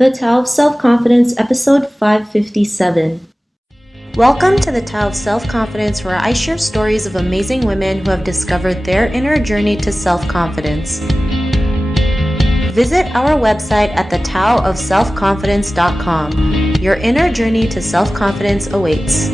The Tao of Self-Confidence, episode 557. Welcome to the Tao of Self-Confidence, where I share stories of amazing women who have discovered their inner journey to self-confidence. Visit our website at thetaoofselfconfidence.com. Your inner journey to self-confidence awaits.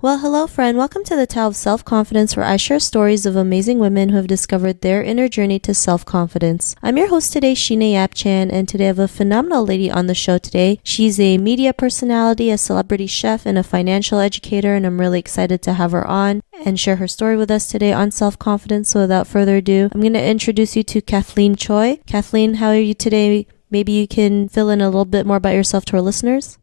Well, hello friend. Welcome to the Tao of Self-Confidence, where I share stories of amazing women who have discovered their inner journey to self-confidence. I'm your host today, Sheena Yap-Chan, and today I have a phenomenal lady on the show today. She's a media personality, a celebrity chef, and a financial educator, and I'm really excited to have her on and share her story with us today on self-confidence. So without further ado, I'm going to introduce you to Cathlyn Choi. Cathlyn, how are you today? Maybe you can fill in a little bit more about yourself to our listeners.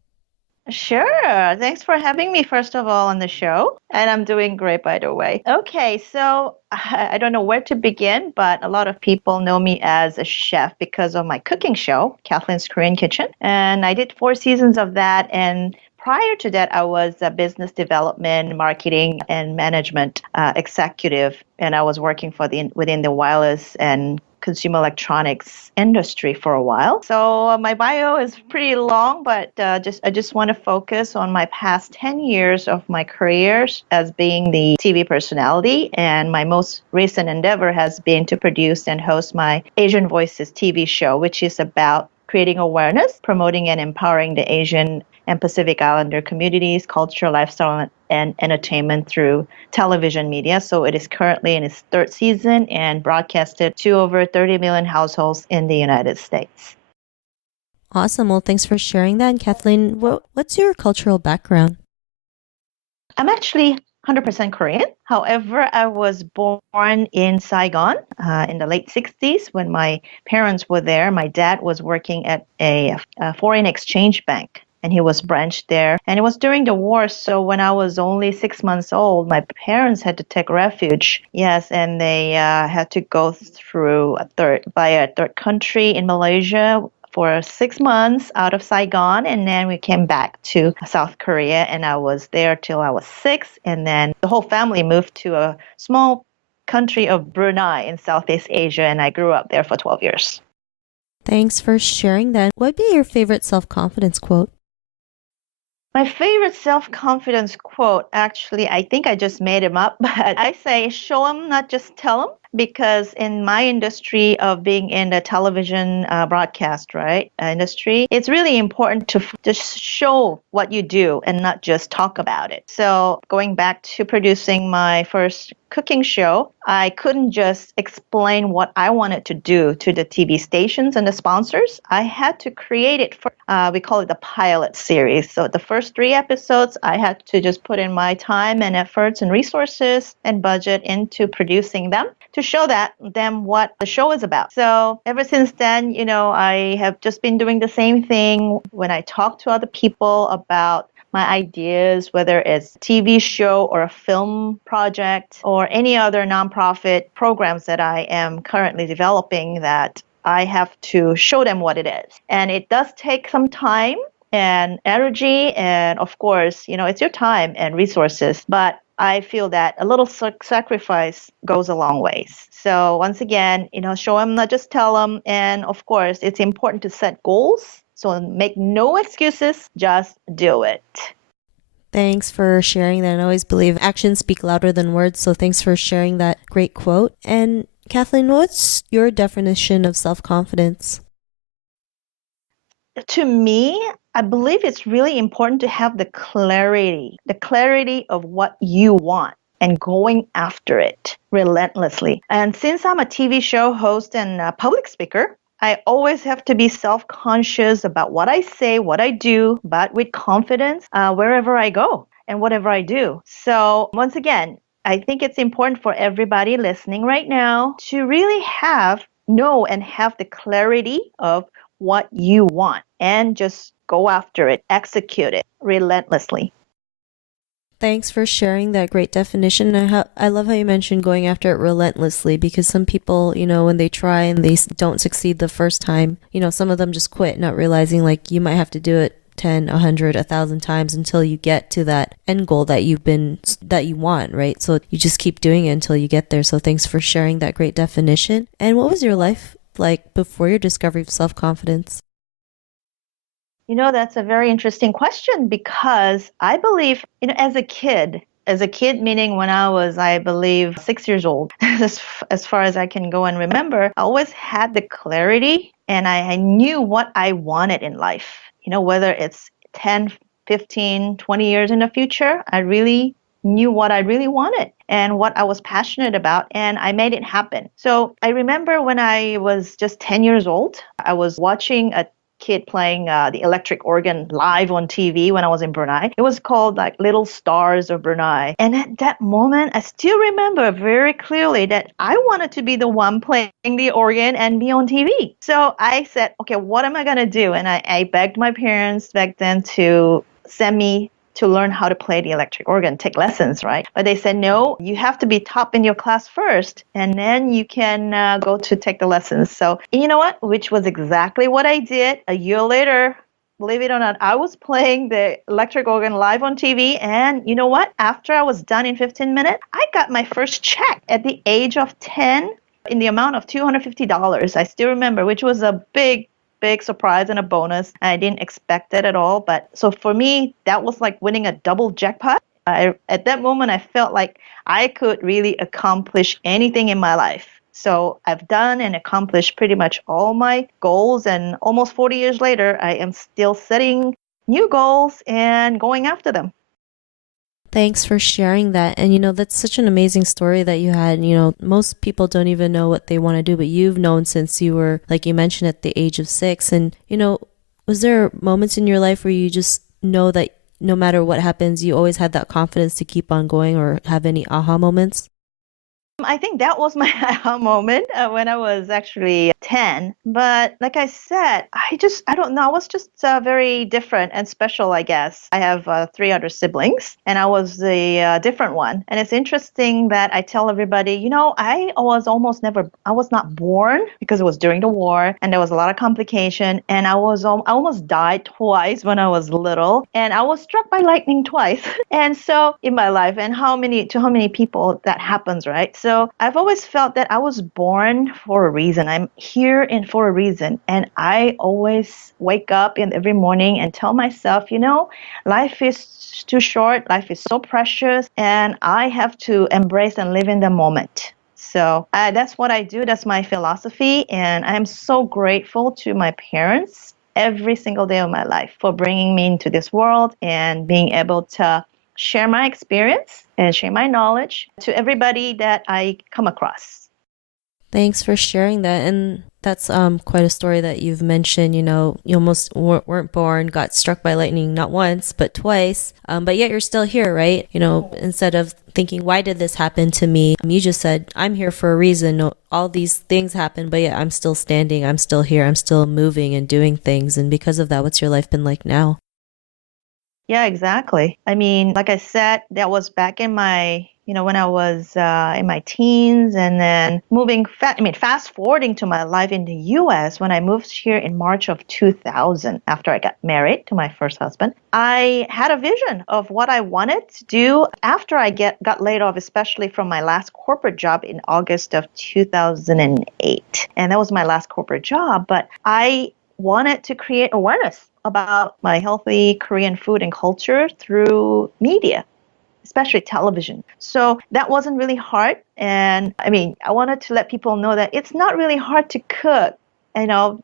Sure. Thanks for having me, first of all, on the show. And I'm doing great, by the way. Okay, so I don't know where to begin, but a lot of people know me as a chef because of my cooking show, Cathlyn's Korean Kitchen. And I did 4 seasons of that. And prior to that, I was a business development, marketing, and management executive. And I was working within the wireless and consumer electronics industry for a while. So my bio is pretty long, but I just want to focus on my past 10 years of my career as being the TV personality. And my most recent endeavor has been to produce and host my Asian Voices TV show, which is about creating awareness, promoting and empowering the Asian and Pacific Islander communities, culture, lifestyle, and entertainment through television media. So it is currently in its 3rd season and broadcasted to over 30 million households in the United States. Awesome. Well, thanks for sharing that. And Cathlyn, what's your cultural background? I'm actually 100% Korean. However, I was born in Saigon in the late 60s when my parents were there. My dad was working at a foreign exchange bank, and he was branched there. And it was during the war, so when I was only 6 months old, my parents had to take refuge. Yes, and they had to go through by a third country in Malaysia for 6 months out of Saigon, and then we came back to South Korea, and I was there till I was 6, and then the whole family moved to a small country of Brunei in Southeast Asia, and I grew up there for 12 years. Thanks for sharing that. What would be your favorite self-confidence quote? My favorite self-confidence quote, actually, I think I just made him up, but I say, show 'em, not just tell 'em. Because in my industry of being in the television broadcast industry, it's really important to just show what you do and not just talk about it. So going back to producing my first cooking show, I couldn't just explain what I wanted to do to the TV stations and the sponsors. I had to create it for, we call it the pilot series. So the first 3 episodes, I had to just put in my time and efforts and resources and budget into producing them to show them what the show is about. So ever since then, I have just been doing the same thing when I talk to other people about my ideas, whether it's a TV show or a film project or any other nonprofit programs that I am currently developing, that I have to show them what it is. And it does take some time and energy, and of course, it's your time and resources, but I feel that a little sacrifice goes a long ways. So once again, show them, not just tell them. And of course, it's important to set goals. So make no excuses, just do it. Thanks for sharing that. I always believe actions speak louder than words. So thanks for sharing that great quote. And Cathlyn, what's your definition of self-confidence? To me, I believe it's really important to have the clarity of what you want and going after it relentlessly. And since I'm a TV show host and a public speaker, I always have to be self-conscious about what I say, what I do, but with confidence wherever I go and whatever I do. So once again, I think it's important for everybody listening right now to really know and have the clarity of what you want and just go after it, execute it relentlessly. Thanks for sharing that great definition. I love how you mentioned going after it relentlessly, because some people, when they try and they don't succeed the first time, some of them just quit, not realizing like you might have to do it 10, 100, 1,000 times until you get to that end goal that you want, right? So you just keep doing it until you get there. So thanks for sharing that great definition. And what was your life like before your discovery of self-confidence? That's a very interesting question because I believe, as a kid, meaning when I was, I believe, 6 years old, as far as I can go and remember, I always had the clarity and I knew what I wanted in life. Whether it's 10, 15, 20 years in the future, I really knew what I really wanted and what I was passionate about, and I made it happen. So I remember when I was just 10 years old, I was watching a kid playing the electric organ live on TV when I was in Brunei. It was called like Little Stars of Brunei. And at that moment, I still remember very clearly that I wanted to be the one playing the organ and be on TV. So I said, okay, what am I going to do? And I begged my parents back then to send me to learn how to play the electric organ, take lessons, right? But they said, no, you have to be top in your class first, and then you can go to take the lessons. So you know what? Which was exactly what I did. A year later, believe it or not, I was playing the electric organ live on TV. And you know what? After I was done in 15 minutes, I got my first check at the age of 10 in the amount of $250. I still remember, which was a big surprise and a bonus. I didn't expect it at all. But so for me, that was like winning a double jackpot. At that moment, I felt like I could really accomplish anything in my life. So I've done and accomplished pretty much all my goals. And almost 40 years later, I am still setting new goals and going after them. Thanks for sharing that. And that's such an amazing story that you had. Most people don't even know what they want to do, but you've known since you were, like you mentioned, at the age of 6. And, was there moments in your life where you just know that no matter what happens, you always had that confidence to keep on going, or have any aha moments? I think that was my aha moment when I was actually 10. But like I said, I don't know. I was just very different and special, I guess. I have 3 other siblings, and I was the different one. And it's interesting that I tell everybody, I was not born because it was during the war and there was a lot of complication. And I almost died twice when I was little. And I was struck by lightning twice. And so in my life, and how many people that happens, right? So I've always felt that I was born for a reason. I'm here for a reason. And I always wake up in every morning and tell myself, life is too short. Life is so precious. And I have to embrace and live in the moment. So that's what I do. That's my philosophy. And I am so grateful to my parents every single day of my life for bringing me into this world and being able to share my experience and share my knowledge to everybody that I come across. Thanks for sharing that. And that's quite a story that you've mentioned. You almost weren't born, got struck by lightning not once, but twice. But yet you're still here, right? Instead of thinking, why did this happen to me? You just said, I'm here for a reason. No, all these things happen, but yet I'm still standing. I'm still here. I'm still moving and doing things. And because of that, what's your life been like now? Yeah, exactly. I mean, like I said, that was back in my, when I was in my teens, and then fast forwarding to my life in the US when I moved here in March of 2000 after I got married to my first husband. I had a vision of what I wanted to do after I got laid off, especially from my last corporate job in August of 2008. And that was my last corporate job, but I wanted to create awareness about my healthy Korean food and culture through media, especially television. So that wasn't really hard. And I wanted to let people know that it's not really hard to cook,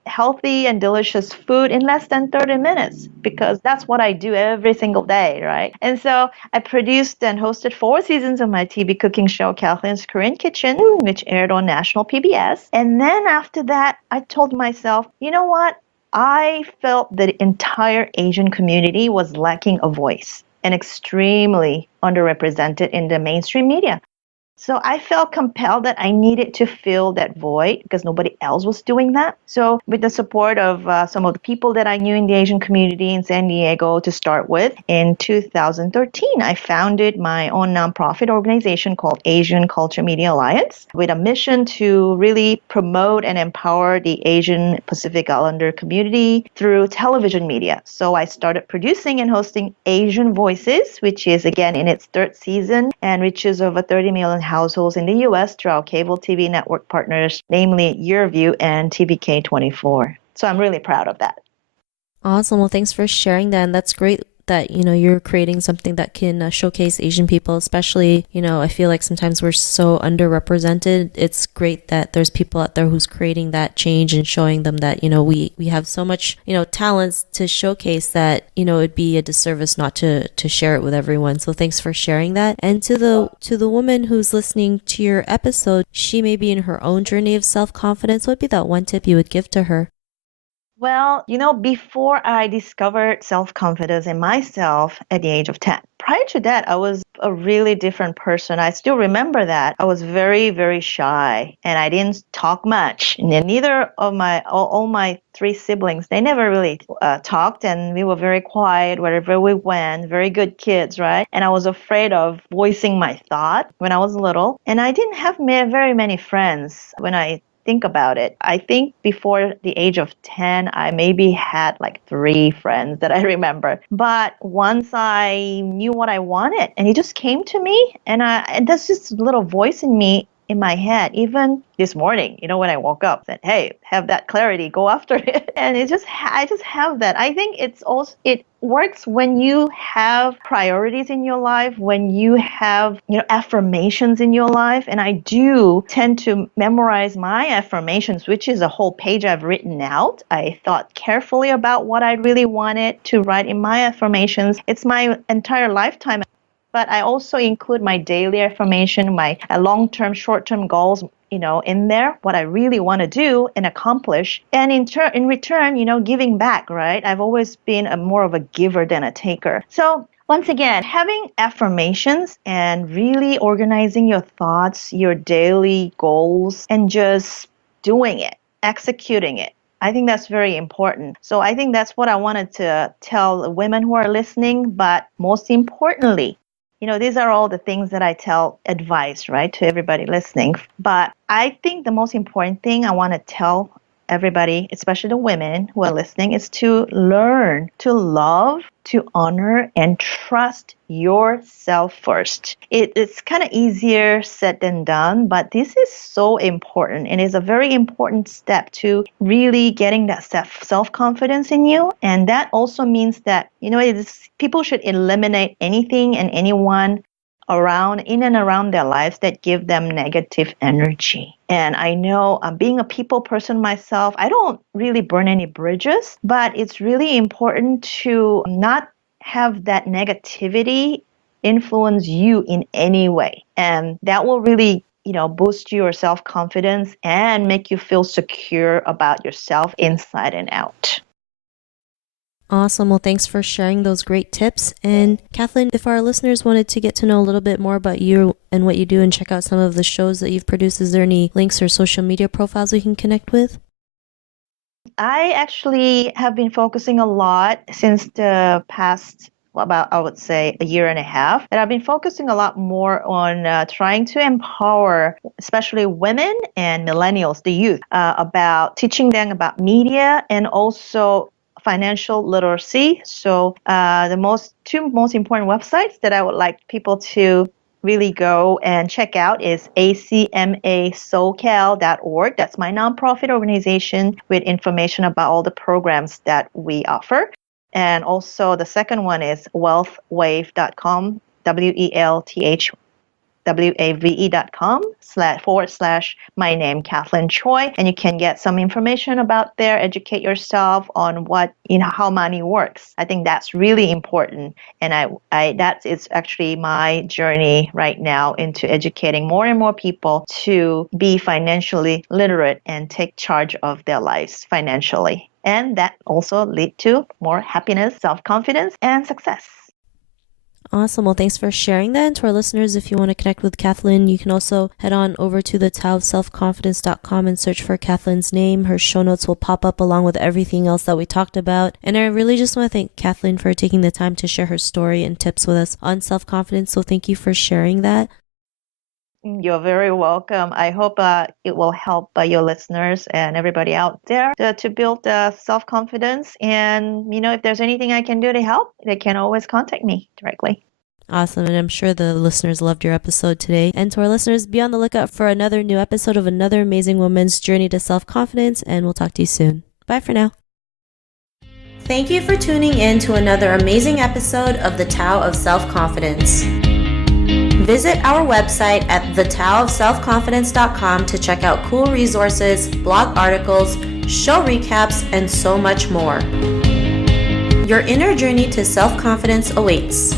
healthy and delicious food in less than 30 minutes, because that's what I do every single day, right? And so I produced and hosted 4 seasons of my TV cooking show, Cathlyn's Korean Kitchen, which aired on national PBS. And then after that, I told myself, you know what? I felt the entire Asian community was lacking a voice and extremely underrepresented in the mainstream media. So I felt compelled that I needed to fill that void because nobody else was doing that. So with the support of some of the people that I knew in the Asian community in San Diego to start with, in 2013, I founded my own nonprofit organization called Asian Culture Media Alliance with a mission to really promote and empower the Asian Pacific Islander community through television media. So I started producing and hosting Asian Voices, which is again in its 3rd season and reaches over 30 million households in the U.S. through our cable TV network partners, namely YourView and TVK24. So I'm really proud of that. Awesome. Well, thanks for sharing that. And that's great that, you're creating something that can showcase Asian people, especially, I feel like sometimes we're so underrepresented. It's great that there's people out there who's creating that change and showing them that, we have so much, talents to showcase that, it'd be a disservice not to share it with everyone. So thanks for sharing that. And to the woman who's listening to your episode, she may be in her own journey of self-confidence. What would be that one tip you would give to her? Well, before I discovered self-confidence in myself at the age of 10, prior to that, I was a really different person. I still remember that. I was very, very shy and I didn't talk much. And neither of all my three siblings, they never really talked, and we were very quiet wherever we went, very good kids, right? And I was afraid of voicing my thought when I was little. And I didn't have very many friends when I think about it. I think before the age of 10, I maybe had like 3 friends that I remember. But once I knew what I wanted, and it just came to me, and there's this little voice in me in my head, even this morning, when I woke up, said, hey, have that clarity, go after it. And I just have that. I think it works when you have priorities in your life, when you have, affirmations in your life. And I do tend to memorize my affirmations, which is a whole page I've written out. I thought carefully about what I really wanted to write in my affirmations. It's my entire lifetime. But I also include my daily affirmation, my long-term, short-term goals, in there, what I really want to do and accomplish. And in return, giving back, right? I've always been more of a giver than a taker. So once again, having affirmations and really organizing your thoughts, your daily goals, and just doing it, executing it. I think that's very important. So I think that's what I wanted to tell the women who are listening. But most importantly, these are all the things that I advice, right, to everybody listening. But I think the most important thing I want to tell everybody, especially the women who are listening, is to learn to love, to honor, and trust yourself first. It's kind of easier said than done, but this is so important. And it's a very important step to really getting that self-confidence in you. And that also means that, people should eliminate anything and anyone in and around their lives that give them negative energy. And I know being a people person myself, I don't really burn any bridges, but it's really important to not have that negativity influence you in any way. And that will really, boost your self-confidence and make you feel secure about yourself inside and out. Awesome. Well, thanks for sharing those great tips. And Cathlyn, if our listeners wanted to get to know a little bit more about you and what you do and check out some of the shows that you've produced, is there any links or social media profiles we can connect with? I actually have been focusing a lot since the past about, I would say, a year and a half. And I've been focusing a lot more on trying to empower, especially women and millennials, the youth, about teaching them about media and also financial literacy. So the two most important websites that I would like people to really go and check out is acmasocal.org. That's my nonprofit organization with information about all the programs that we offer. And also the second one is wealthwave.com, WELTHWAVE.com// my name, Cathlyn Choi. And you can get some information about there, educate yourself on what, how money works. I think that's really important. And that is actually my journey right now into educating more and more people to be financially literate and take charge of their lives financially. And that also lead to more happiness, self-confidence, and success. Awesome. Well, thanks for sharing that. And to our listeners, if you want to connect with Cathlyn, you can also head on over to the selfconfidence.com and search for Cathlyn's name. Her show notes will pop up along with everything else that we talked about. And I really just want to thank Cathlyn for taking the time to share her story and tips with us on self-confidence. So thank you for sharing that. You're very welcome. I hope it will help your listeners and everybody out there to build self-confidence. And, if there's anything I can do to help, they can always contact me directly. Awesome, and I'm sure the listeners loved your episode today. And to our listeners, be on the lookout for another new episode of another amazing woman's journey to self-confidence, and we'll talk to you soon. Bye for now. Thank you for tuning in to another amazing episode of The Tao of Self-Confidence. Visit our website at thetaoofselfconfidence.com to check out cool resources, blog articles, show recaps, and so much more. Your inner journey to self-confidence awaits.